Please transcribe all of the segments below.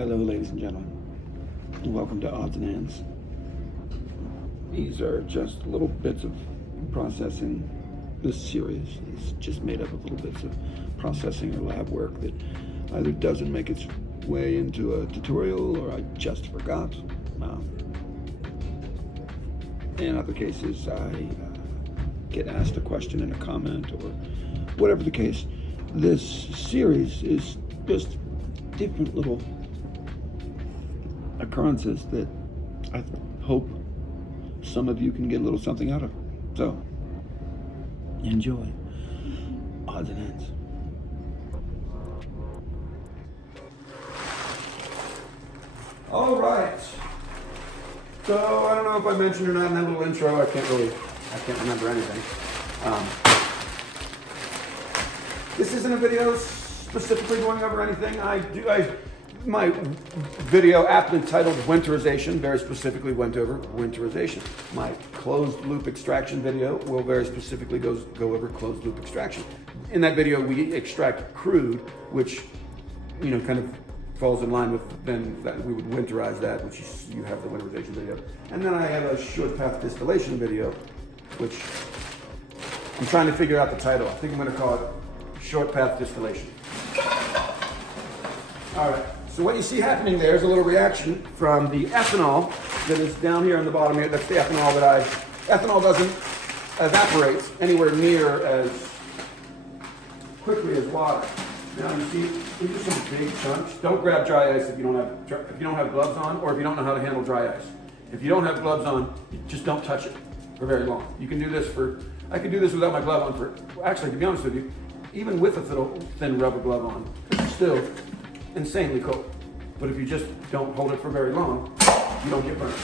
Hello, ladies and gentlemen. Welcome to Odds and Ends. These are just little bits of processing. This series is just made up of little bits of processing or lab work that either doesn't make its way into a tutorial or I just forgot. In other cases, I get asked a question in a comment or whatever the case. This series is just different little occurrences that I hope some of you can get a little something out of. So, enjoy Odds and Ends. All right. So, I don't know if I mentioned or not in that little intro. I can't remember anything. This isn't a video specifically going over anything. My video aptly titled Winterization very specifically went over winterization. My closed loop extraction video will very specifically go over closed loop extraction. In that video, we extract crude, which kind of falls in line with then that we would winterize that, which you have the winterization video. And then I have a short path distillation video, which I'm trying to figure out the title. I think I'm going to call it Short Path Distillation. All right. So what you see happening there is a little reaction from the ethanol that is down here on the bottom here. That's the ethanol ethanol doesn't evaporate anywhere near as quickly as water. Now you see, these are some big chunks. Don't grab dry ice if you don't have gloves on, or if you don't know how to handle dry ice. If you don't have gloves on, just don't touch it for very long. You can do this I could do this without my glove on actually, to be honest with you, even with a thin rubber glove on, it's still insanely cold. But if you just don't hold it for very long, you don't get burned.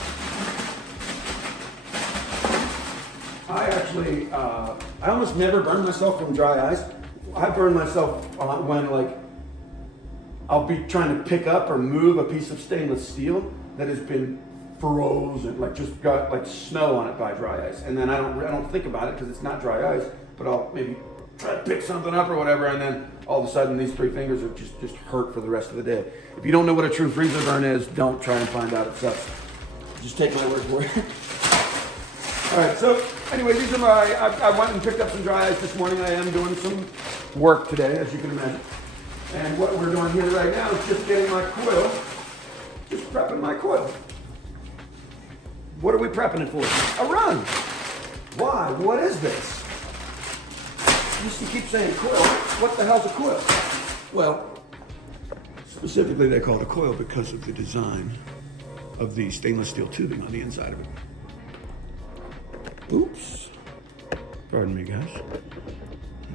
I almost never burn myself from dry ice. I burn myself when I'll be trying to pick up or move a piece of stainless steel that has been frozen, just got snow on it by dry ice. And then I don't think about it because it's not dry ice, but I'll maybe try to pick something up or whatever, and then all of a sudden these three fingers are just hurt for the rest of the day. If you don't know what a true freezer burn is, don't try and find out it sucks. Just take my word for it. All right, so anyway, these are I went and picked up some dry ice this morning. I am doing some work today, as you can imagine. And what we're doing here right now is just getting my coil, just prepping my coil. What are we prepping it for? A run. Why? What is this? You used to keep saying coil. What the hell's a coil? Well, specifically they call it a coil because of the design of the stainless steel tubing on the inside of it. Oops. Pardon me, guys.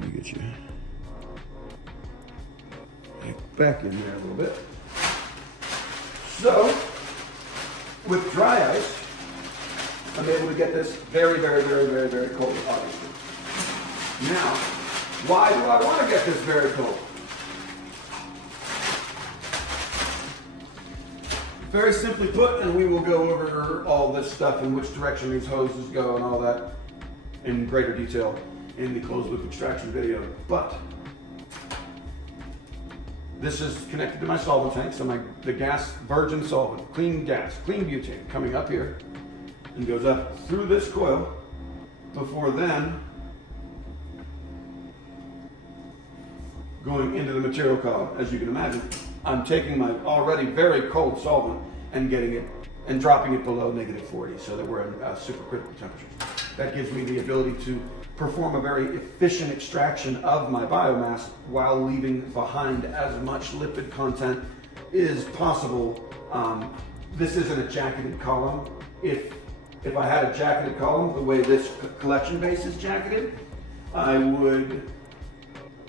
Let me get you back in there a little bit. So, with dry ice, I'm able to get this very, very, very, very, very cold, obviously. Now, why do I want to get this very cold? Very simply put, and we will go over all this stuff and which direction these hoses go and all that in greater detail in the closed loop extraction video. But this is connected to my solvent tank, so the gas virgin solvent, clean gas, clean butane, coming up here and goes up through this coil before then going into the material column. As you can imagine, I'm taking my already very cold solvent and getting it and dropping it below -40 so that we're in supercritical temperatures. That gives me the ability to perform a very efficient extraction of my biomass while leaving behind as much lipid content as possible. This isn't a jacketed column. If I had a jacketed column, the way this collection base is jacketed, I would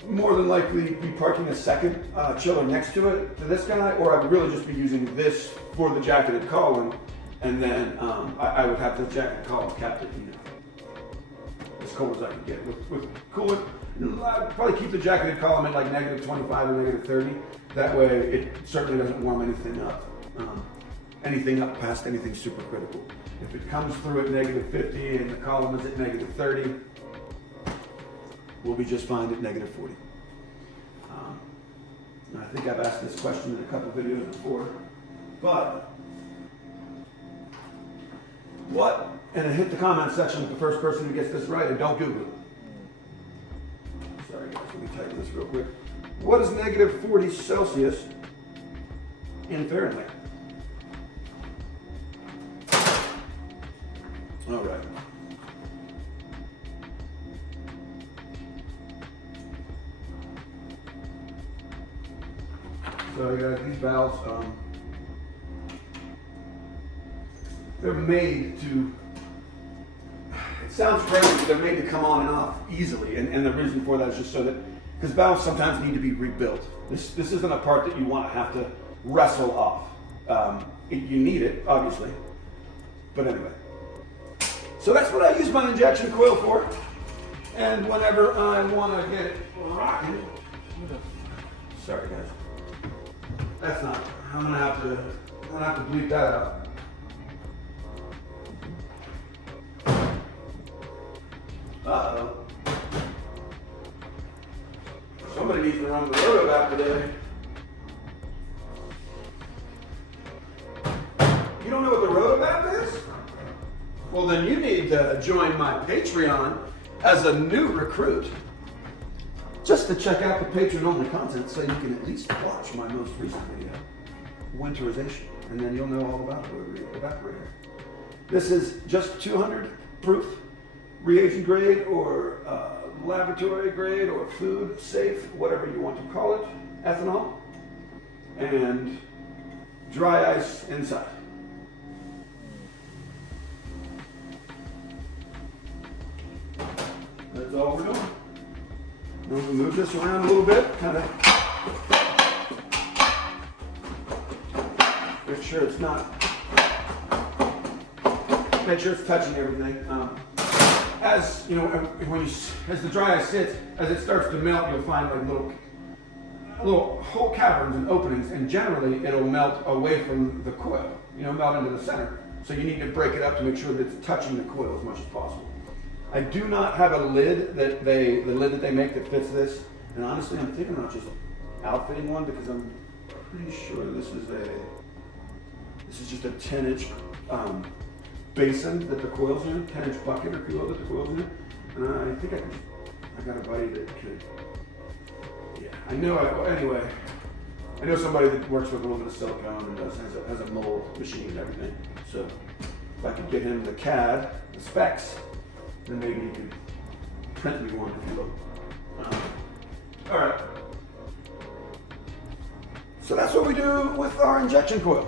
more than likely be parking a second chiller next to it, to this guy, or I would really just be using this for the jacketed column, and then I would have the jacketed column capped at, as cold as I can get. With coolant, I'd probably keep the jacketed column at -25 or -30. That way it certainly doesn't warm anything up past anything supercritical. If it comes through at -50 and the column is at -30, we'll be just fine at -40. I think I've asked this question in a couple videos before, but what, and hit the comment section with the first person who gets this right, and don't Google it. Sorry guys, let me type this real quick. What is negative 40 Celsius in Fahrenheit? All right. So yeah, these valves, they're made to, it sounds crazy, but they're made to come on and off easily. And the reason for that is just so that, because valves sometimes need to be rebuilt. This isn't a part that you want to have to wrestle off. You need it, obviously. But anyway. So that's what I use my injection coil for. And whenever I want to get it rocking, sorry guys. That's not, I'm gonna have to bleep that out. Uh-oh. Somebody needs to run the Rotovap today. You don't know what the Rotovap is? Well, then you need to join my Patreon as a new recruit. Just to check out the patron-only content so you can at least watch my most recent video, Winterization, and then you'll know all about the evaporator. This is just 200 proof, reagent grade or laboratory grade or food safe, whatever you want to call it, ethanol, and dry ice inside. That's all we're doing. We'll move this around a little bit, kind of make sure it's touching everything. As you know, as the dry ice sits, as it starts to melt, you'll find like little whole caverns and openings, and generally it'll melt away from the coil. Melt into the center. So you need to break it up to make sure that it's touching the coil as much as possible. I do not have a lid the lid that they make that fits this, and honestly, I'm thinking about just outfitting one because I'm pretty sure this is just a 10-inch basin that the coil's in, 10-inch bucket, if you will, that the coil's in. And I think I got a buddy that could. Yeah, I know somebody that works with a little bit of silicone and has a mold machine and everything. So if I could get him the CAD, the specs, then maybe you could print me one if you will. All right. So that's what we do with our injection coil.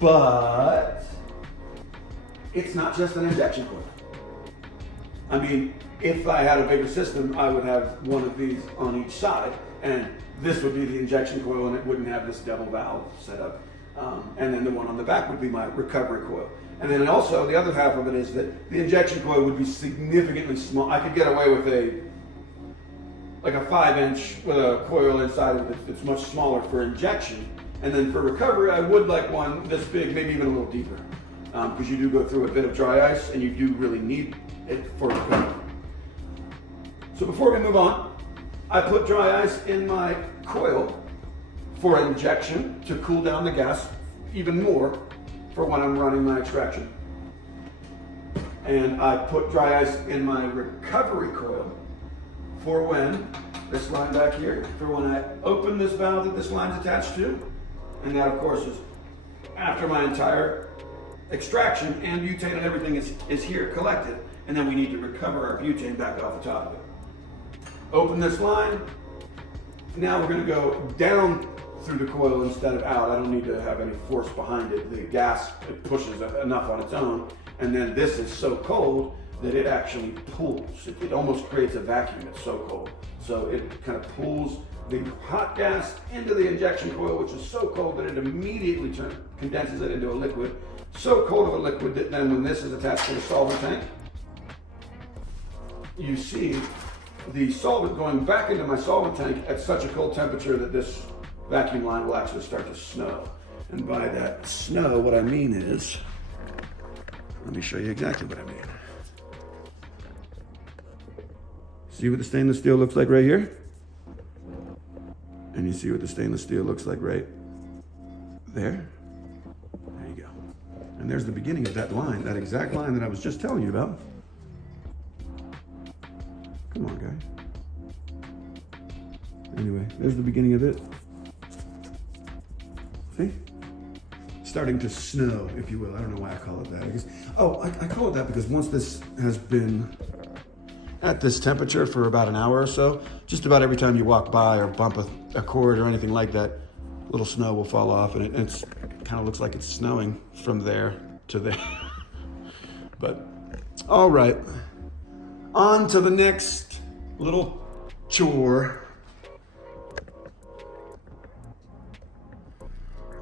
But it's not just an injection coil. I mean, if I had a bigger system, I would have one of these on each side, and this would be the injection coil, and it wouldn't have this double valve set up. And then the one on the back would be my recovery coil. And then also the other half of it is that the injection coil would be significantly small. I could get away with a 5-inch with a coil inside of it that's much smaller for injection. And then for recovery, I would like one this big, maybe even a little deeper, because you do go through a bit of dry ice and you do really need it for recovery. So before we move on, I put dry ice in my coil for injection to cool down the gas even more for when I'm running my extraction. And I put dry ice in my recovery coil for when, this line back here, for when I open this valve that this line's attached to, and that of course is after my entire extraction and butane and everything is here collected, and then we need to recover our butane back off the top of it. Open this line, now we're going to go down through the coil instead of out. I don't need to have any force behind it. The gas, it pushes enough on its own, and then this is so cold that it actually pulls. It almost creates a vacuum, it's so cold. So it kind of pulls the hot gas into the injection coil, which is so cold that it immediately condenses it into a liquid. So cold of a liquid that then when this is attached to the solvent tank, you see the solvent going back into my solvent tank at such a cold temperature that this vacuum line will actually start to snow. And by that snow, what I mean is, let me show you exactly what I mean. See what the stainless steel looks like right here? And you see what the stainless steel looks like right there. There you go. And there's the beginning of that line, that exact line that I was just telling you about. Come on, guys. Anyway, there's the beginning of it. See? Starting to snow, if you will. I don't know why I call it that. I guess. Oh, I call it that because once this has been at this temperature for about an hour or so, just about every time you walk by or bump a cord or anything like that, little snow will fall off, and it kind of looks like it's snowing from there to there. But, all right. On to the next little chore.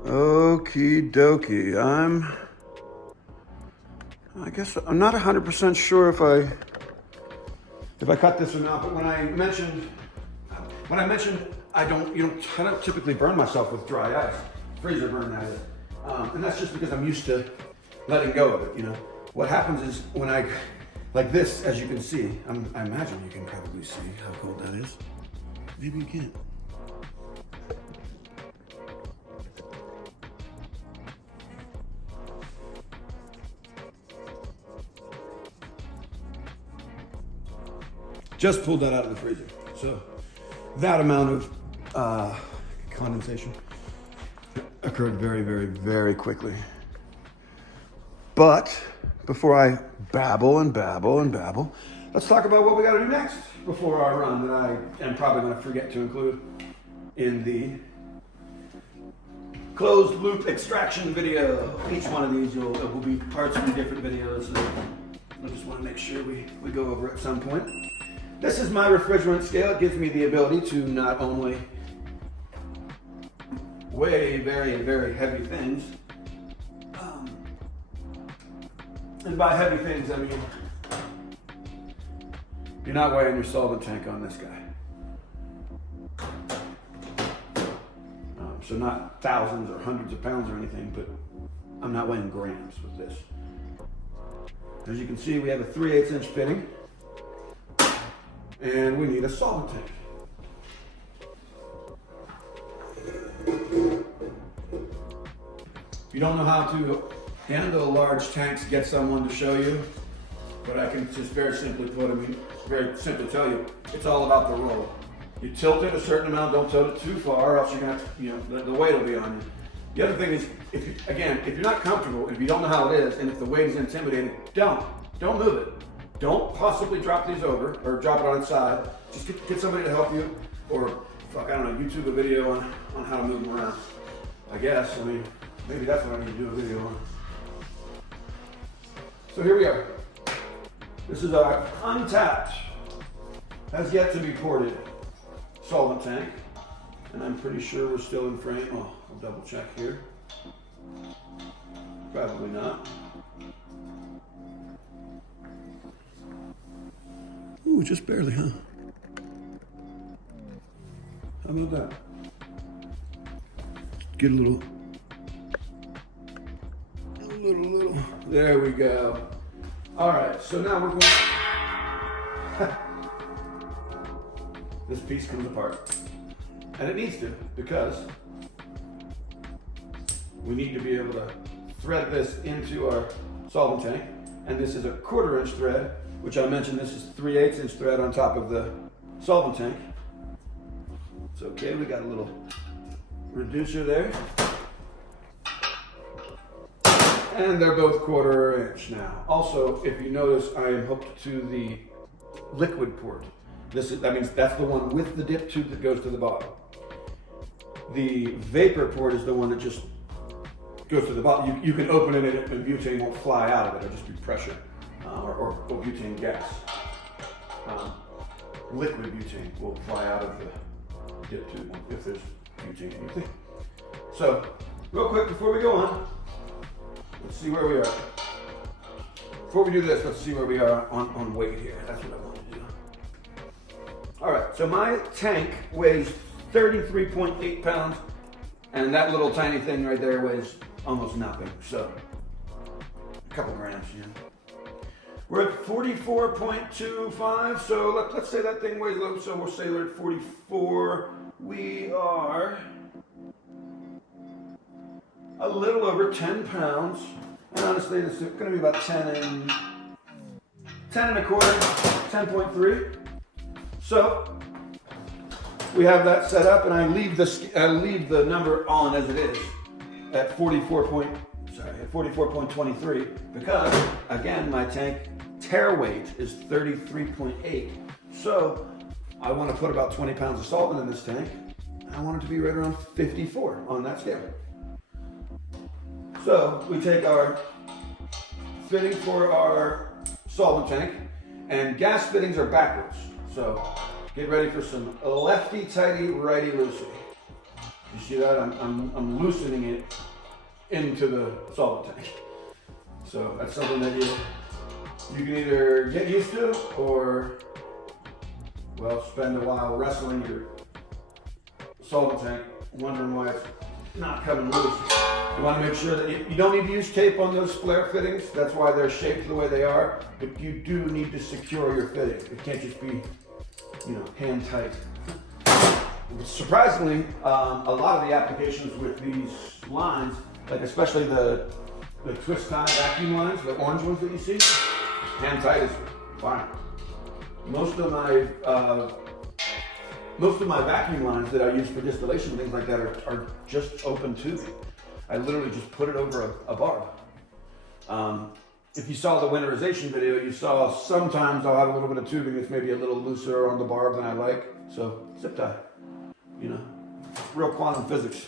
Okie dokie. I guess I'm not 100% sure if I cut this or not, but when I mentioned I don't typically burn myself with dry ice. Freezer burn, that is. And that's just because I'm used to letting go of it, you know. What happens is when like this, as you can see, I imagine you can probably see how cold that is. Maybe you can't. Just pulled that out of the freezer. So that amount of condensation occurred very, very, very quickly. But before I babble and babble and babble, let's talk about what we gotta do next before our run that I am probably gonna forget to include in the closed loop extraction video. Each one of these will be parts from different videos. So I just wanna make sure we go over at some point. This is my refrigerant scale. It gives me the ability to not only weigh very, very heavy things, and by heavy things, I mean you're not weighing your solvent tank on this guy. So not thousands or hundreds of pounds or anything, but I'm not weighing grams with this. As you can see, we have a 3/8 inch fitting. And we need a solvent tank. If you don't know how to handle large tanks, get someone to show you. But I can just very simply tell you, it's all about the roll. You tilt it a certain amount, don't tilt it too far, or else you're gonna have the weight will be on you. The other thing is, if you're not comfortable, if you don't know how it is, and if the weight is intimidating, don't move it. Don't possibly drop these over or drop it on its side. Just get somebody to help you, or YouTube a video on how to move them around. I guess. I mean, maybe that's what I need to do a video on. So here we are. This is our untapped, has yet to be ported solvent tank, and I'm pretty sure we're still in frame. Oh, I'll double check here. Probably not. Ooh, just barely, huh? How about that? Get a little. There we go. All right, so now we're going. This piece comes apart. And it needs to, because we need to be able to thread this into our solvent tank. And this is a 1/4 inch thread, which I mentioned this is 3/8 inch thread on top of the solvent tank. It's okay, we got a little reducer there. And they're both 1/4 inch now. Also, if you notice, I am hooked to the liquid port. That means that's the one with the dip tube that goes to the bottom. The vapor port is the one that just goes to the bottom. You can open it and butane won't fly out of it. It'll just be pressure or butane gas. Liquid butane will fly out of the dip tube if there's butane in your thing. So, real quick before we go on, let's see where we are. Before we do this, let's see where we are on weight here. That's what I want to do. All right, so my tank weighs 33.8 pounds, and that little tiny thing right there weighs almost nothing. So, a couple grams, yeah. We're at 44.25, so let's say that thing weighs low, so we'll say we're at 44. we are a little over 10 pounds. And honestly, this is going to be about 10 and a quarter, 10.3. So we have that set up, and I leave the number on as it is at 44.23 because again my tank tare weight is 33.8. So I want to put about 20 pounds of solvent in this tank. I want it to be right around 54 on that scale. So we take our fitting for our solvent tank, and gas fittings are backwards. So get ready for some lefty tighty, righty loosey. You see that? I'm loosening it into the solvent tank. So that's something that you can either get used to or, well, spend a while wrestling your solvent tank, wondering why it's not coming loose. You want to make sure that you don't need to use tape on those flare fittings. That's why they're shaped the way they are. But you do need to secure your fitting. It can't just be, hand tight. Surprisingly, a lot of the applications with these lines, like especially the twist tie vacuum lines, the orange ones that you see, hand tight is fine. Most of my vacuum lines that I use for distillation and things like that are just open tubing. I literally just put it over a barb. If you saw the winterization video, you saw sometimes I'll have a little bit of tubing that's maybe a little looser on the barb than I like. So zip tie, real quantum physics.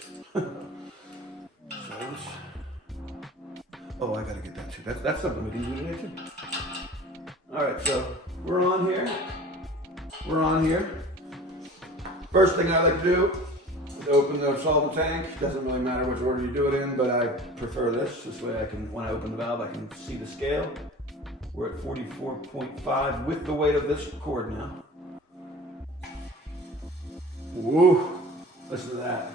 Oh, I gotta get that too. That's something we can do today too. All right, so we're on here. First thing I like to do is open the solvent tank. Doesn't really matter which order you do it in, but I prefer this. This way when I open the valve, I can see the scale. We're at 44.5 with the weight of this cord now. Woo, listen to that.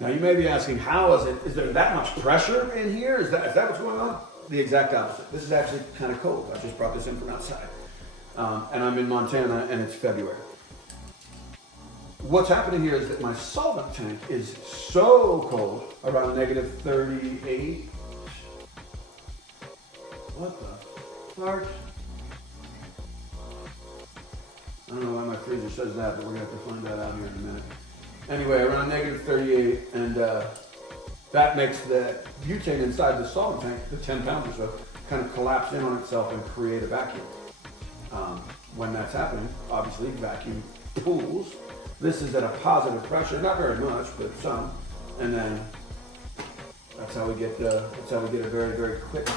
Now you may be asking, how is there that much pressure in here? Is that what's going on? The exact opposite. This is actually kind of cold. I just brought this in from outside. And I'm in Montana and it's February. What's happening here is that my solvent tank is so cold, around negative 38. What the fuck? I don't know why my freezer says that, but we're gonna have to find that out here in a minute. Anyway, around negative 38, and that makes the butane inside the solvent tank, the 10 pounds or so, kind of collapse in on itself and create a vacuum. When that's happening, obviously vacuum pools. This is at a positive pressure, not very much, but some, and then that's how we get a very, very quick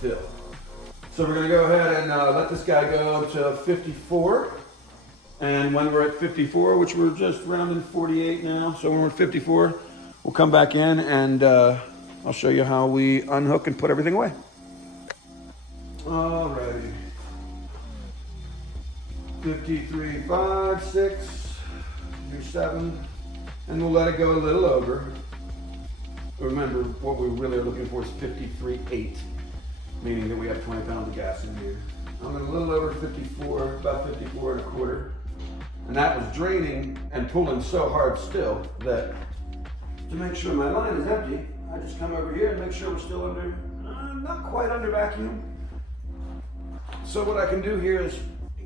fill. So we're gonna go ahead and let this guy go to 54. And when we're at 54, which we're just rounding 48 now, so when we're at 54, we'll come back in and I'll show you how we unhook and put everything away. Alrighty. 53, 5, 6, do 7, and we'll let it go a little over. Remember, what we really are looking for is 53.8, meaning that we have 20 pounds of gas in here. I'm at a little over 54, about 54 and a quarter. And that was draining and pulling so hard still that to make sure my line is empty, I just come over here and make sure we're still under, not quite under vacuum. So what I can do here is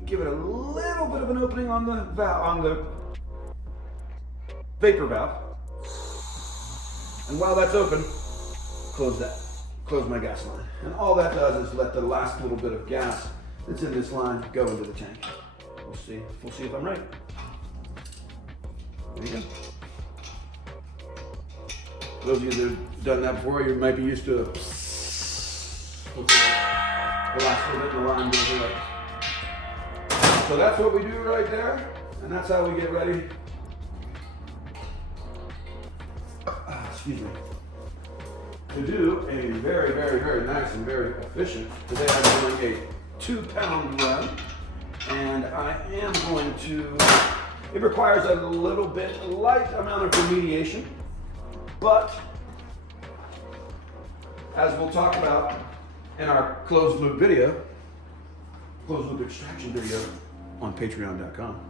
give it a little bit of an opening on the valve, on the vapor valve. And while that's open, close my gas line. And all that does is let the last little bit of gas that's in this line go into the tank. We'll see if I'm right. There you go. For those of you that have done that before, you might be used to the last little bit in the line goes away. So that's what we do right there, and that's how we get ready. Excuse me. To do a very, very, very nice and very efficient. Today I'm doing a 2-pound run. And I am going to, it requires a little bit, a light amount of remediation, but as we'll talk about in our closed loop extraction video, on patreon.com.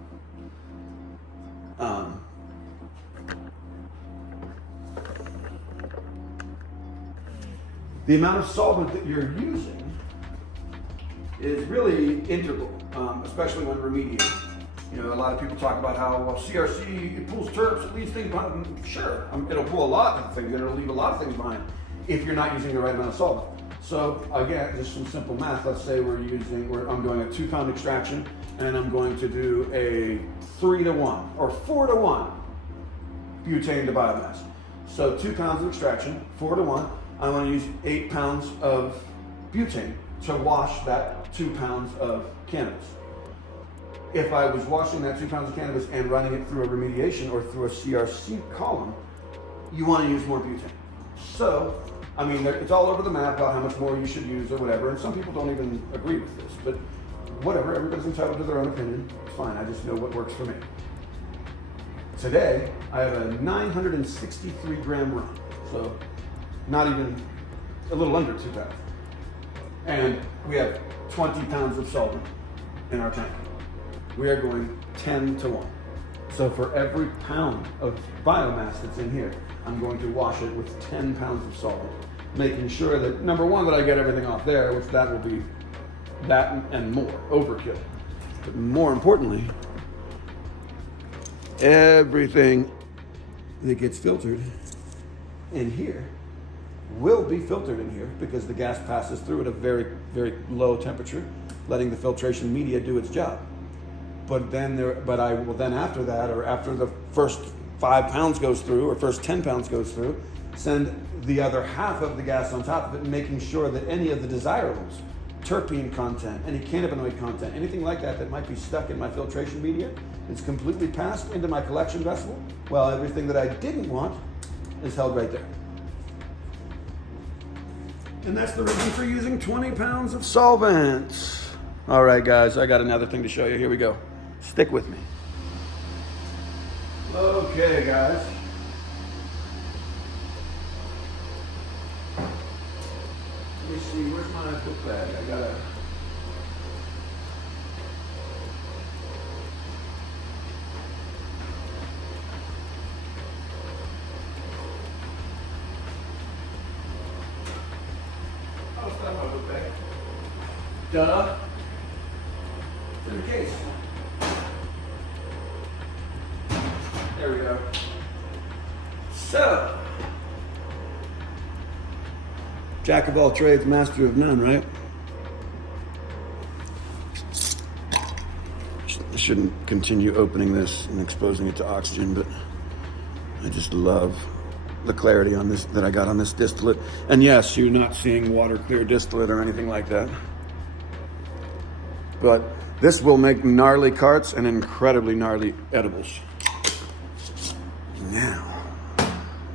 The amount of solvent that you're using is really integral, especially when remediating. You know, a lot of people talk about how, well, CRC, it pulls terps, it leaves things behind. Sure, it'll pull a lot of things, it'll leave a lot of things behind if you're not using the right amount of solvent. So again, just some simple math. Let's say I'm doing a 2-pound extraction, and I'm going to do a 3-to-1 or 4-to-1 butane to biomass. So 2 pounds of extraction, 4-to-1. I want to use 8 pounds of butane to wash that 2 pounds of cannabis. If I was washing that 2 pounds of cannabis and running it through a remediation or through a CRC column, you want to use more butane. So, I mean, it's all over the map about how much more you should use or whatever, and some people don't even agree with this, but whatever, everybody's entitled to their own opinion. It's fine, I just know what works for me. Today, I have a 963 gram run, so not even a little under 2 pounds. And we have 20 pounds of solvent in our tank. We are going 10-to-1. So for every pound of biomass that's in here, I'm going to wash it with 10 pounds of solvent, making sure that, number one, that I get everything off there, which that will be that and more, overkill. But more importantly, everything that gets filtered in here will be filtered in here because the gas passes through at a very, very low temperature, letting the filtration media do its job. But I will then after that, or after the first 5 pounds goes through, or first 10 pounds goes through, send the other half of the gas on top of it, making sure that any of the desirables, terpene content, any cannabinoid content, anything like that that might be stuck in my filtration media is completely passed into my collection vessel, while everything that I didn't want is held right there. And that's the reason for using 20 pounds of solvent. All right, guys, I got another thing to show you. Here we go. Stick with me. Okay, guys. Let me see, where's my book bag? I gotta... Oh, it's not my book bag. Duh. It's in the case. There we go. So, jack of all trades, master of none, right? I shouldn't continue opening this and exposing it to oxygen, but I just love the clarity on this that I got on this distillate. And yes, you're not seeing water clear distillate or anything like that. But this will make gnarly carts and incredibly gnarly edibles. Now,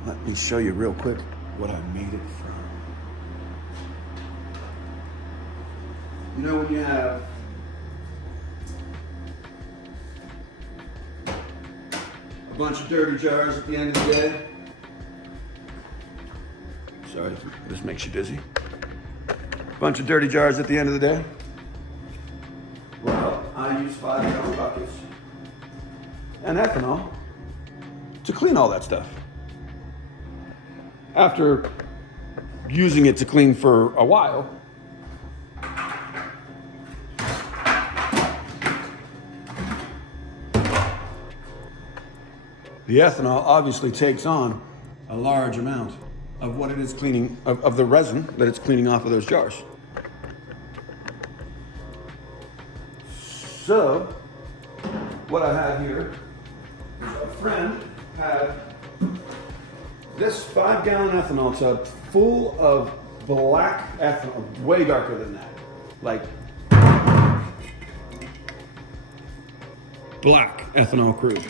let me show you real quick what I made it from. You know when you have a bunch of dirty jars at the end of the day? Sorry, this makes you dizzy. A bunch of dirty jars at the end of the day? Well, I use 5-gallon buckets and ethanol to clean all that stuff. After using it to clean for a while, the ethanol obviously takes on a large amount of what it is cleaning, of the resin that it's cleaning off of those jars. So, what I had here is a friend had this 5-gallon ethanol tub full of black ethanol, way darker than that. Like black ethanol crude.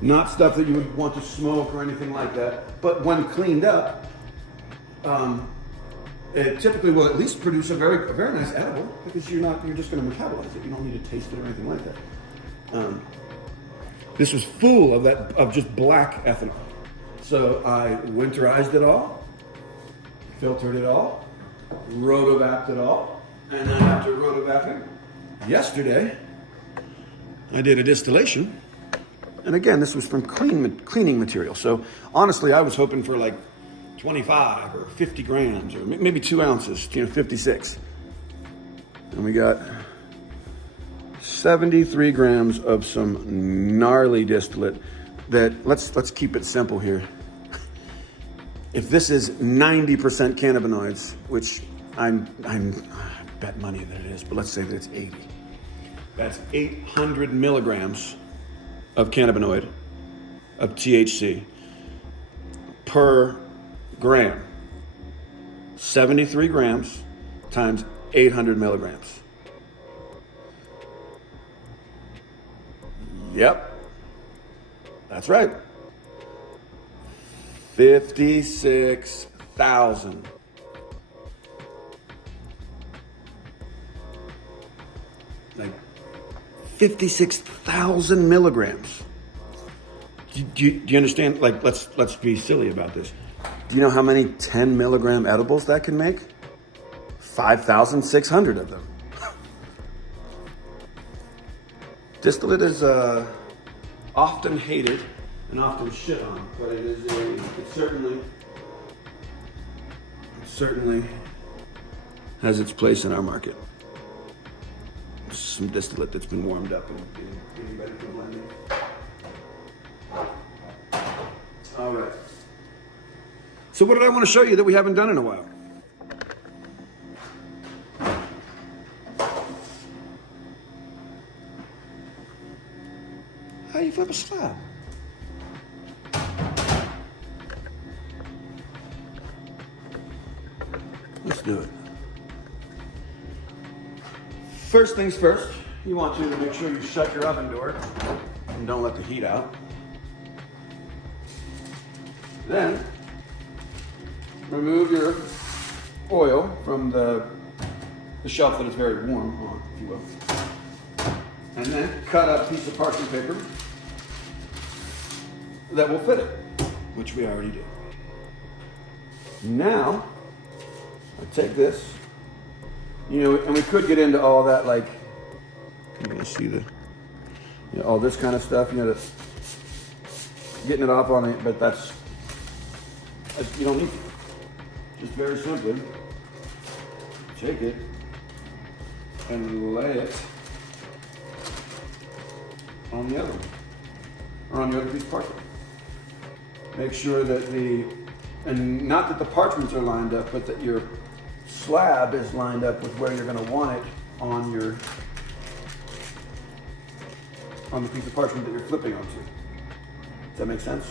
Not stuff that you would want to smoke or anything like that, but when cleaned up, it typically will at least produce a very nice edible because you're just going to metabolize it. You don't need to taste it or anything like that. This was full of just black ethanol. So I winterized it all, filtered it all, rotovapped it all, and then after rotovapping, yesterday, I did a distillation. And again, this was from cleaning material. So honestly, I was hoping for like 25 or 50 grams or maybe 2 ounces, 56. And we got 73 grams of some gnarly distillate that, let's keep it simple here. If this is 90% cannabinoids, which I bet money that it is, but let's say that it's 80. That's 800 milligrams of cannabinoid, of THC, per gram. 73 grams times 800 milligrams. Yep, that's right. 56,000. Like 56,000 milligrams. Do you understand? Like, let's be silly about this. Do you know how many 10 milligram edibles that can make? 5,600 of them. Distillate is often hated and often shit on, but it certainly has its place in our market. Some distillate that's been warmed up and getting ready for blending. All right. So what did I want to show you that we haven't done in a while? How you flip a slab? Let's do it. First things first, you want to make sure you shut your oven door and don't let the heat out. Then, remove your oil from the shelf that is very warm on, if you will. And then cut a piece of parchment paper that will fit it, which we already did. Now, I take this, and we could get into all that, like, you can see all this kind of stuff, getting it off on it, but that's you don't need to. Just very simply, take it and lay it on the other one, or on the other piece of parchment. Make sure that and not that the parchments are lined up, but that your slab is lined up with where you're going to want it on the piece of parchment that you're flipping onto. Does that make sense?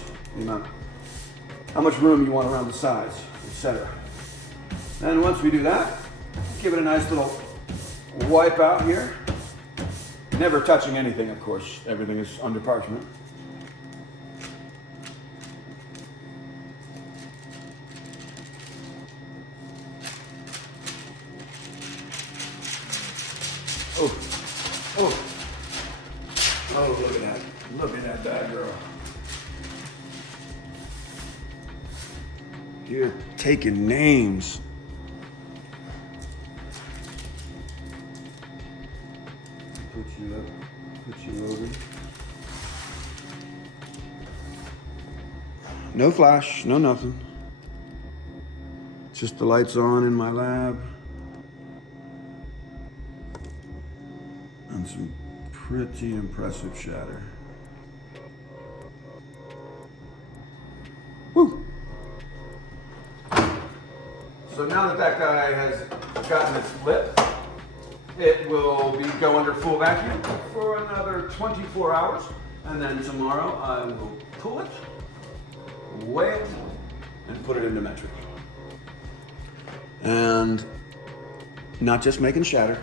How much room you want around the sides, etc. Then once we do that, give it a nice little wipe out here. Never touching anything, of course. Everything is under parchment. Oh, look at that. Look at that bad girl. You're taking names. Put you up, put you over. No flash, no nothing. Just the lights on in my lab. And some pretty impressive shatter. Woo! So now that guy has gotten its lip, it will go under full vacuum for another 24 hours. And then tomorrow I will pull it, weigh it, and put it into metric. And not just making shatter.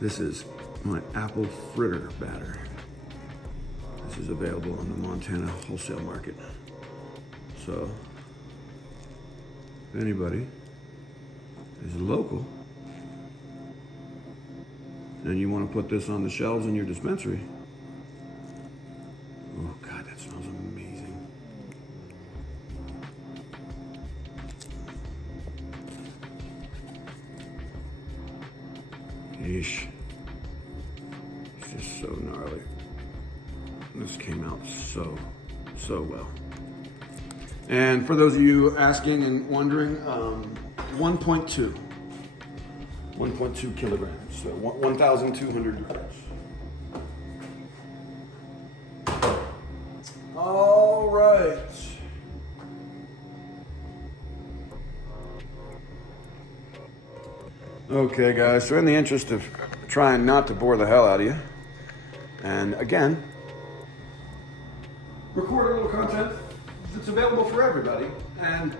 This is my apple fritter batter. This is available on the Montana wholesale market. So, if anybody is local and you want to put this on the shelves in your dispensary. Oh God, that smells amazing. Yeesh. It's just so gnarly. This came out so well. And for those of you asking and wondering, 1.2 kilograms, so 1,200 grams. All right. Okay, guys, so in the interest of trying not to bore the hell out of you, and again, record a little content that's available for everybody, and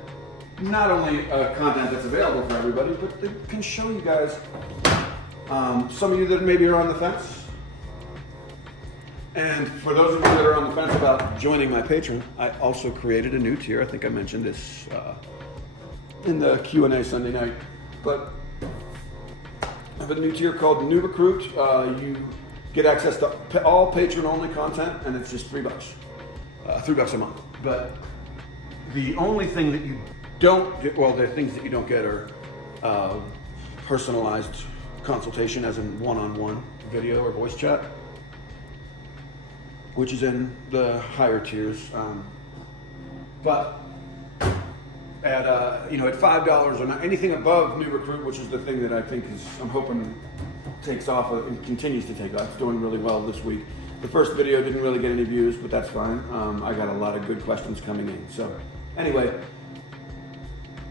not only content that's available for everybody, but it can show you guys, some of you that maybe are on the fence, and for those of you that are on the fence about joining my Patreon, I also created a new tier. I think I mentioned this in the Q&A Sunday night, but I have a new tier called New Recruit. You get access to all patron-only content, and it's just $3. $3 a month. But the only thing that you don't get, well, the things that you don't get are personalized consultation, as in one-on-one video or voice chat, which is in the higher tiers. But at at $5 or not, anything above New Recruit, which is the thing that I think I'm hoping takes off and continues to take off. It's doing really well this week. The first video didn't really get any views, but that's fine. I got a lot of good questions coming in. So anyway,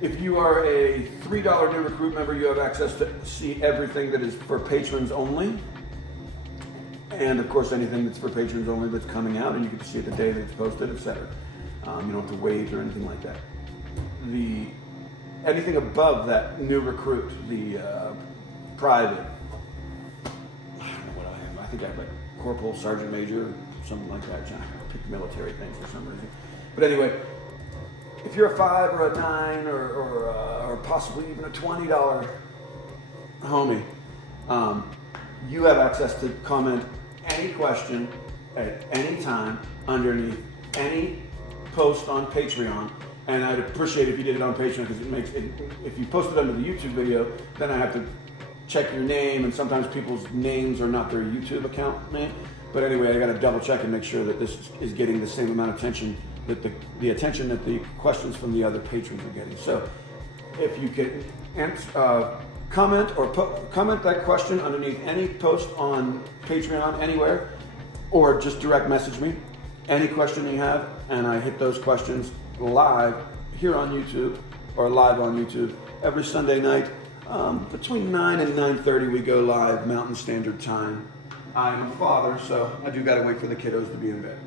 if you are a $3 New Recruit member, you have access to see everything that is for patrons only. And of course, anything that's for patrons only that's coming out, and you can see it the day that it's posted, etc. You don't have to wait or anything like that. Anything above that New Recruit, the private, I don't know what I have. I think I have like corporal, sergeant major, something like that. I pick military things for some reason. But anyway, if you're a $5 or a $9 or possibly even a $20 homie, you have access to comment any question at any time underneath any post on Patreon. And I'd appreciate if you did it on Patreon, because it makes it, if you post it under the YouTube video, then I have to check your name, and sometimes people's names are not their YouTube account name. But anyway, I got to double check and make sure that this is getting the same amount of attention, that the attention that the questions from the other patrons are getting. So if you can comment or comment that question underneath any post on Patreon anywhere, or just direct message me any question you have, and I hit those questions live here on YouTube, or live on YouTube every Sunday night between 9 and 9:30. We go live Mountain Standard Time. I'm a father, so I do gotta wait for the kiddos to be in bed.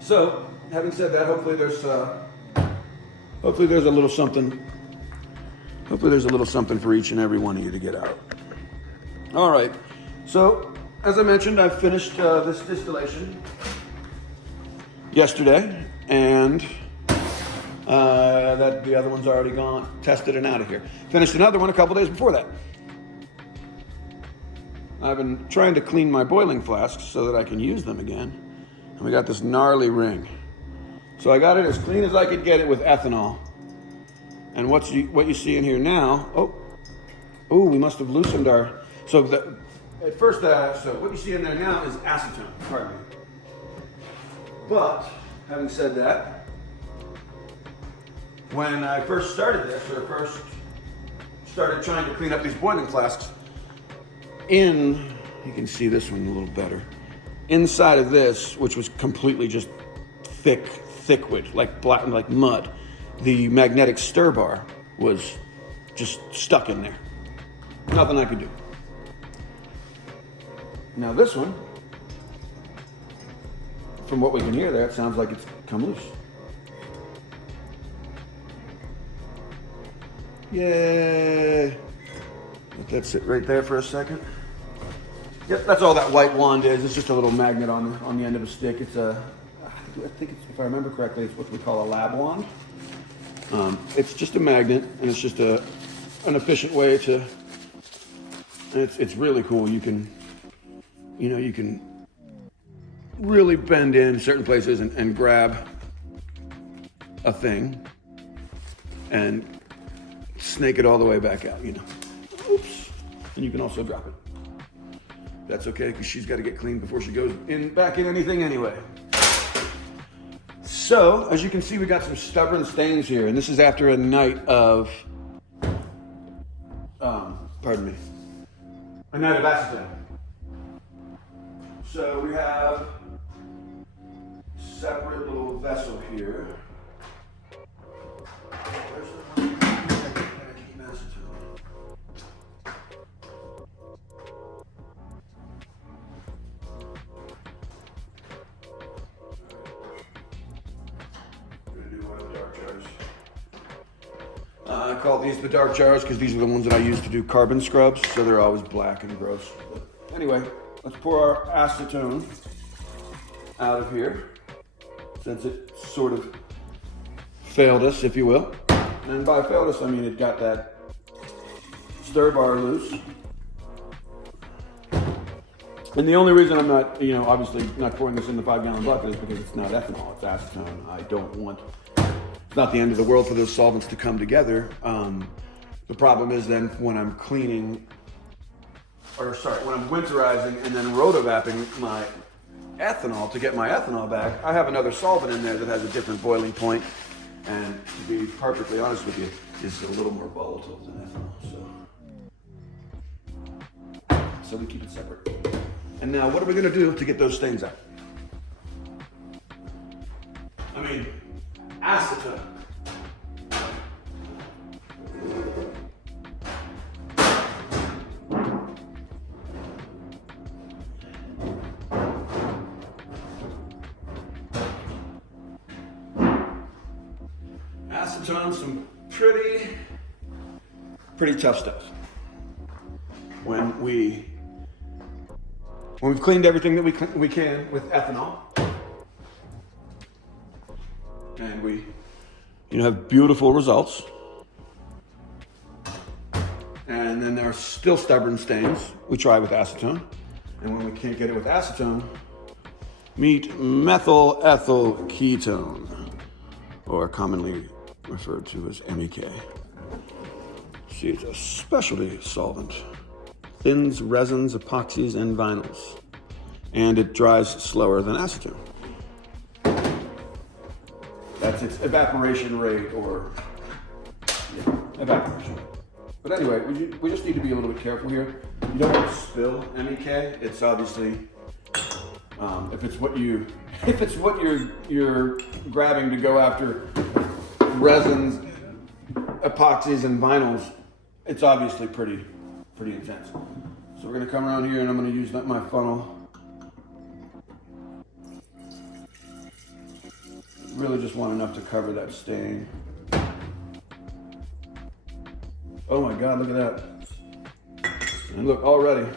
So, having said that, hopefully there's a little something. Hopefully there's a little something for each and every one of you to get out. All right. So, as I mentioned, I finished this distillation yesterday, and that the other one's already gone, tested and out of here. Finished another one a couple days before that. I've been trying to clean my boiling flasks so that I can use them again, and we got this gnarly ring. So I got it as clean as I could get it with ethanol. And what you see in here now? Oh, we must have loosened our. So what you see in there now is acetone. Pardon me. But having said that, when I first started this, or first started trying to clean up these boiling flasks, you can see this one a little better. Inside of this, which was completely just thickwood, like black, like mud, the magnetic stir bar was just stuck in there. Nothing I could do. Now this one, from what we can hear there, it sounds like it's come loose. Yay! Let that sit right there for a second. Yep, that's all that white wand is. It's just a little magnet on the end of a stick. It's I think it's, if I remember correctly, it's what we call a lab wand. It's just a magnet, and it's just a an efficient way to, it's really cool. You can really bend in certain places and grab a thing and snake it all the way back out, Oops. And you can also drop it. That's okay, because she's got to get clean before she goes back in anything anyway. So, as you can see, we got some stubborn stains here, and this is after a night of, a night of acetone. So we have a separate little vessel here. Where's the acetone? I call these the dark jars because these are the ones that I use to do carbon scrubs, so they're always black and gross. But anyway, let's pour our acetone out of here, since it sort of failed us, if you will. And by failed us, I mean it got that stir bar loose. And the only reason I'm not, obviously not pouring this in the 5-gallon bucket is because it's not ethanol, it's acetone. I don't want, it's not the end of the world for those solvents to come together. The problem is then when I'm cleaning, when I'm winterizing and then rotovapping my ethanol to get my ethanol back, I have another solvent in there that has a different boiling point, and to be perfectly honest with you, is a little more volatile than ethanol. So we keep it separate. And now what are we gonna do to get those stains out? Acetone. Acetone, some pretty tough stuff. When we've cleaned everything that we can with ethanol, and we have beautiful results, and then there are still stubborn stains, we try with acetone. And when we can't get it with acetone, meet methyl ethyl ketone, or commonly referred to as MEK. See, it's a specialty solvent. Thins resins, epoxies, and vinyls. And it dries slower than acetone. That's its evaporation rate, evaporation rate. But anyway, we just need to be a little bit careful here. You don't want to spill MEK. It's obviously, if it's what you're grabbing to go after resins, epoxies, and vinyls, it's obviously pretty intense. So we're gonna come around here and I'm gonna use my funnel. Really just want enough to cover that stain. Oh my God, look at that. And look, already.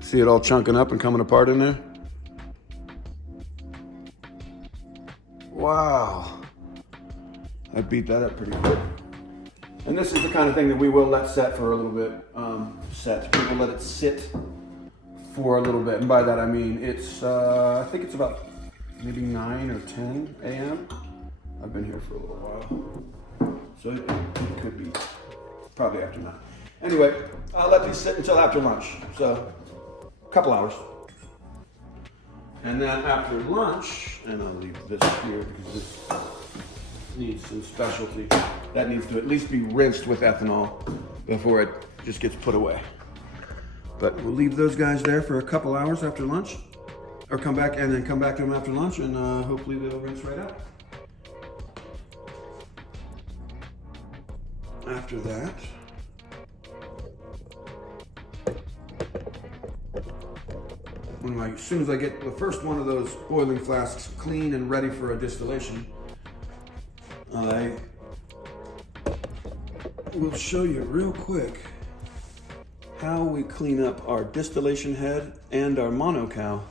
See it all chunking up and coming apart in there? Wow. I beat that up pretty quick. And this is the kind of thing that we will let set for a little bit. We will let it sit for a little bit. And by that I mean it's, I think it's about maybe 9 or 10 a.m. I've been here for a little while. So it could be probably after 9. Anyway, I'll let these sit until after lunch. So a couple hours. And then after lunch, and I'll leave this here because this needs some specialty. That needs to at least be rinsed with ethanol before it just gets put away. But we'll leave those guys there for a couple hours after lunch, or come back to them after lunch, and hopefully they'll rinse right out. After that, as soon as I get the first one of those boiling flasks clean and ready for a distillation, I will show you real quick how we clean up our distillation head and our monocal,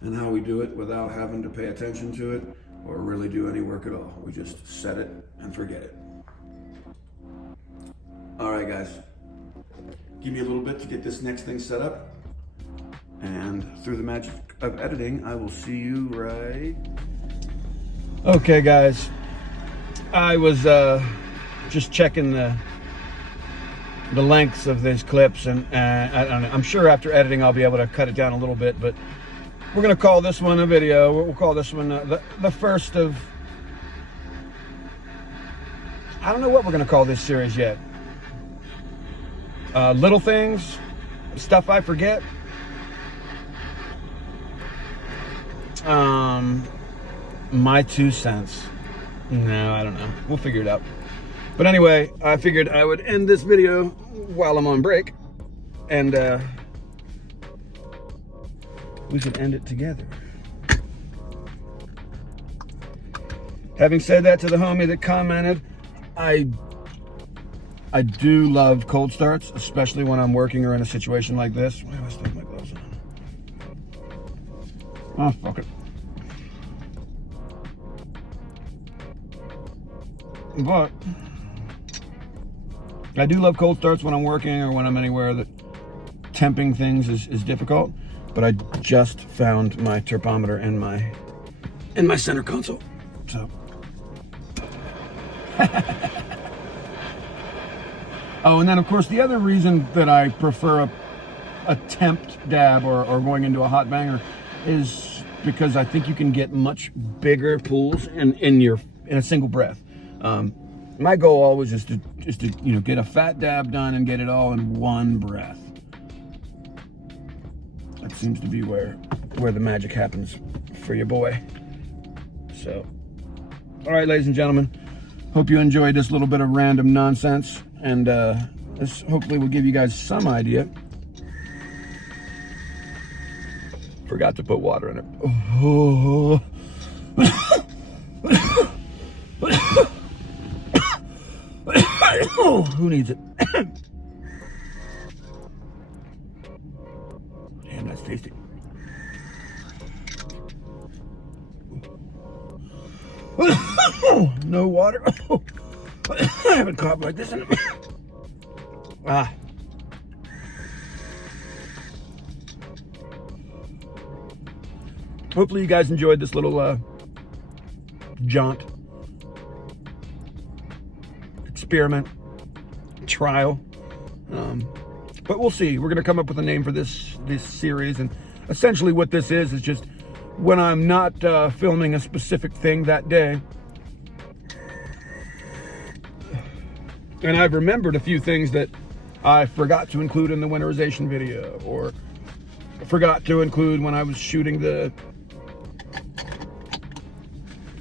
and how we do it without having to pay attention to it or really do any work at all. We just set it and forget it. All right, guys. Give me a little bit to get this next thing set up. And through the magic of editing, I will see you right. Okay, guys. I was just checking the lengths of these clips, and I don't know. I'm sure after editing I'll be able to cut it down a little bit, but we're gonna call this one a video. We'll call this one the first of, I don't know what we're gonna call this series yet. Little things, stuff I forget. My 2 cents. No, I don't know. We'll figure it out. But anyway, I figured I would end this video while I'm on break, and we should end it together. Having said that, to the homie that commented, I do love cold starts, especially when I'm working or in a situation like this. Why do I still have my gloves on? Oh, fuck it. But I do love cold starts when I'm working or when I'm anywhere that temping things is difficult. But I just found my turpometer in my center console. So oh, and then of course the other reason that I prefer a temped dab or going into a hot banger is because I think you can get much bigger pulls in a single breath. My goal always is to get a fat dab done and get it all in one breath. That seems to be where the magic happens for your boy. So, all right, ladies and gentlemen, hope you enjoyed this little bit of random nonsense, and this hopefully will give you guys some idea. Forgot to put water in it. Oh. Oh, who needs it? Damn, that's tasty. No water. I haven't coughed like this in a minute. Ah. Hopefully you guys enjoyed this little jaunt, experiment, trial, but we'll see. We're gonna come up with a name for this series, and essentially what this is just when I'm not filming a specific thing that day, and I've remembered a few things that I forgot to include in the winterization video, or forgot to include when I was shooting the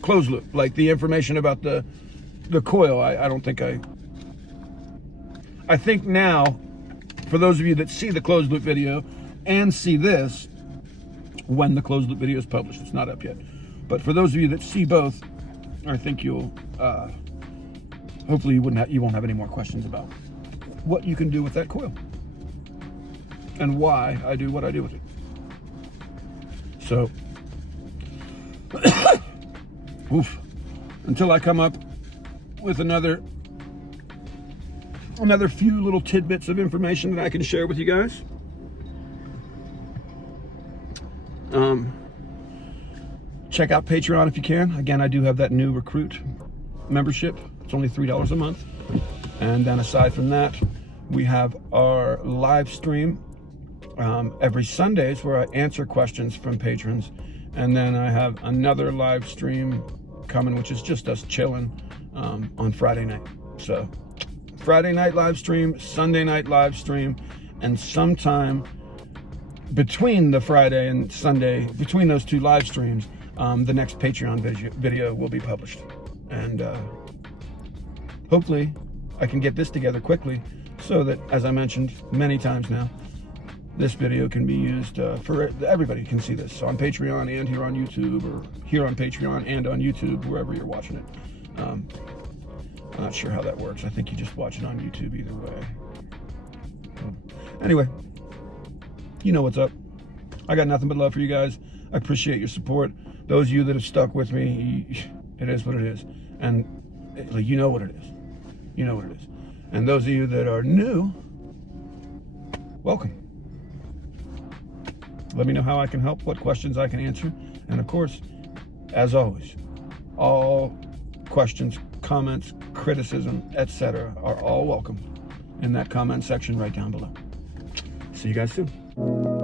closed loop, like the information about the coil. I don't think I think now, for those of you that see the closed loop video and see this when the closed loop video is published, it's not up yet, but for those of you that see both, I think you'll hopefully you won't have any more questions about what you can do with that coil and why I do what I do with it. So oof, until I come up with another few little tidbits of information that I can share with you guys. Check out Patreon if you can. Again, I do have that new recruit membership. It's only $3 a month. And then aside from that, we have our live stream every Sundays where I answer questions from patrons. And then I have another live stream coming, which is just us chilling on Friday night. So Friday night live stream, Sunday night live stream, and sometime between the Friday and Sunday, between those two live streams, the next Patreon video will be published. And hopefully I can get this together quickly so that, as I mentioned many times now, this video can be used for everybody can see this on Patreon and here on YouTube, or here on Patreon and on YouTube, wherever you're watching it. I'm not sure how that works. I think you just watch it on YouTube either way. Anyway, you know what's up. I got nothing but love for you guys. I appreciate your support. those of you that have stuck with me, it is what it is. And you know what it is. You know what it is. And those of you that are new, welcome. Let me know how I can help, what questions I can answer. And of course, as always, all questions, comments, criticism, etc. are all welcome in that comment section right down below. See you guys soon.